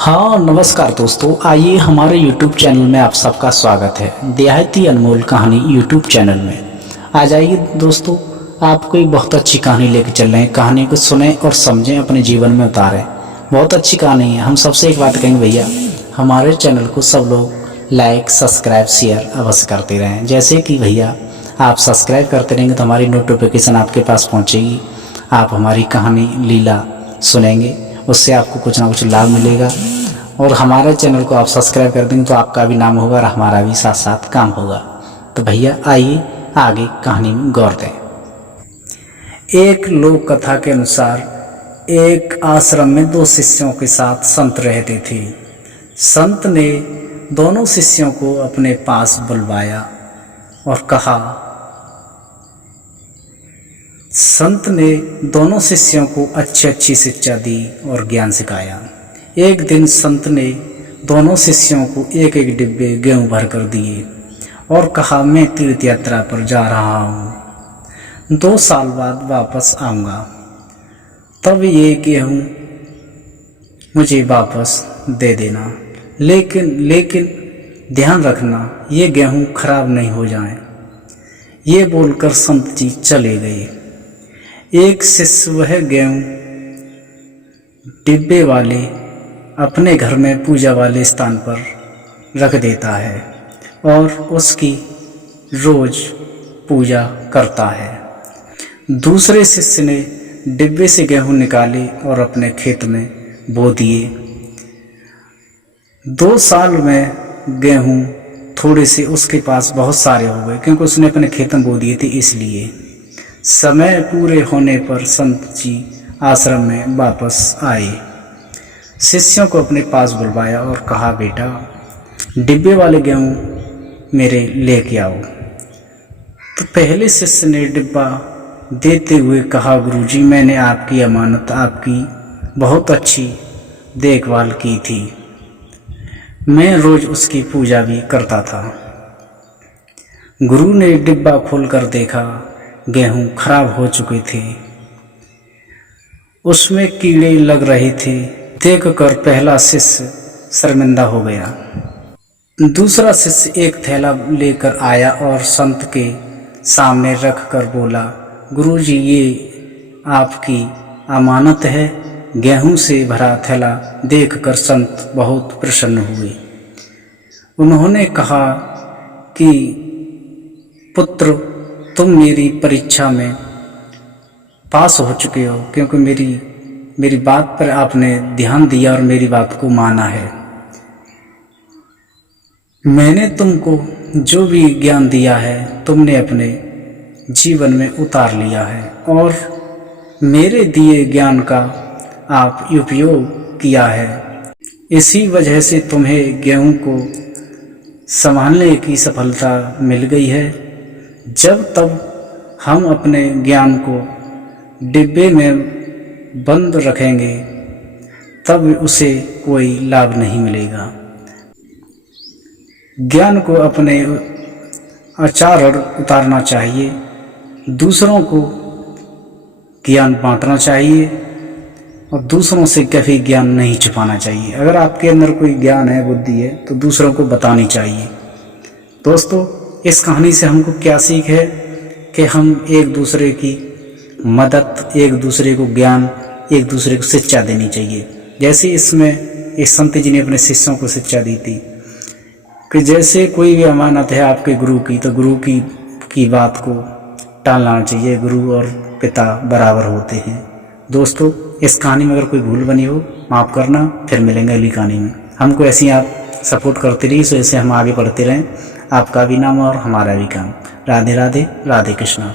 हाँ नमस्कार दोस्तों, आइए हमारे YouTube चैनल में आप सबका स्वागत है। देहाती अनमोल कहानी YouTube चैनल में आ जाइए दोस्तों, आपको एक बहुत अच्छी कहानी लेकर चल रहे हैं। कहानी को सुने और समझें, अपने जीवन में उतारें। बहुत अच्छी कहानी है। हम सबसे एक बात कहेंगे भैया, हमारे चैनल को सब लोग लाइक सब्सक्राइब शेयर अवश्य करते रहें। जैसे कि भैया आप सब्सक्राइब करते रहेंगे तो हमारी नोटिफिकेशन आपके पास पहुँचेगी। आप हमारी कहानी लीला सुनेंगे, उससे आपको कुछ ना कुछ लाभ मिलेगा। और हमारे चैनल को आप सब्सक्राइब कर देंगे तो आपका भी नाम होगा और हमारा भी साथ साथ काम होगा। तो भैया आइए आगे कहानी में गौर दें। एक लोक कथा के अनुसार एक आश्रम में दो शिष्यों के साथ संत रहते थे। संत ने दोनों शिष्यों को अपने पास बुलवाया और कहा, संत ने दोनों शिष्यों को अच्छी शिक्षा दी और ज्ञान सिखाया। एक दिन संत ने दोनों शिष्यों को एक एक डिब्बे गेहूं भर कर दिए और कहा, मैं तीर्थ यात्रा पर जा रहा हूँ, 2 साल बाद वापस आऊँगा, तब ये गेहूं मुझे वापस दे देना। लेकिन ध्यान रखना, ये गेहूं खराब नहीं हो जाए। ये बोलकर संत जी चले गए। एक शिष्य वह गेहूं डिब्बे वाले अपने घर में पूजा वाले स्थान पर रख देता है और उसकी रोज पूजा करता है। दूसरे शिष्य ने डिब्बे से गेहूं निकाले और अपने खेत में बो दिए। 2 साल में गेहूं थोड़े से उसके पास बहुत सारे हो गए, क्योंकि उसने अपने खेत में बो दिए थे। इसलिए समय पूरे होने पर संत जी आश्रम में वापस आए। शिष्यों को अपने पास बुलवाया और कहा, बेटा डिब्बे वाले गेहूं मेरे लेके आओ। तो पहले शिष्य ने डिब्बा देते हुए कहा, गुरुजी मैंने आपकी अमानत, आपकी बहुत अच्छी देखभाल की थी, मैं रोज उसकी पूजा भी करता था। गुरु ने डिब्बा खोलकर देखा, गेहूं खराब हो चुके थे, उसमें कीड़े लग रहे थे। देखकर पहला शिष्य शर्मिंदा हो गया। दूसरा शिष्य एक थैला लेकर आया और संत के सामने रख कर बोला, गुरुजी ये आपकी अमानत है। गेहूं से भरा थैला देखकर संत बहुत प्रसन्न हुए। उन्होंने कहा कि पुत्र, तुम मेरी परीक्षा में पास हो चुके हो, क्योंकि मेरी बात पर आपने ध्यान दिया और मेरी बात को माना है। मैंने तुमको जो भी ज्ञान दिया है तुमने अपने जीवन में उतार लिया है और मेरे दिए ज्ञान का आप उपयोग किया है। इसी वजह से तुम्हें गेहूं को संभालने की सफलता मिल गई है। जब तब हम अपने ज्ञान को डिब्बे में बंद रखेंगे तब उसे कोई लाभ नहीं मिलेगा। ज्ञान को अपने आचरण उतारना चाहिए, दूसरों को ज्ञान बांटना चाहिए और दूसरों से कभी ज्ञान नहीं छुपाना चाहिए। अगर आपके अंदर कोई ज्ञान है, बुद्धि है, तो दूसरों को बतानी चाहिए। दोस्तों, इस कहानी से हमको क्या सीख है कि हम एक दूसरे की मदद, एक दूसरे को ज्ञान, एक दूसरे को शिक्षा देनी चाहिए। जैसे इसमें एक संत जी ने अपने शिष्यों को शिक्षा दी थी कि जैसे कोई भी अमानत है आपके गुरु की, तो गुरु की बात को टालना चाहिए। गुरु और पिता बराबर होते हैं। दोस्तों, इस कहानी में अगर कोई भूल बनी हो माफ़ करना, फिर मिलेंगे अगली कहानी में। हमको ऐसे ही आप सपोर्ट करते रहिए, सो ऐसे हम आगे बढ़ते रहें। आपका भी नाम और हमारा भी काम। राधे राधे, राधे कृष्णा।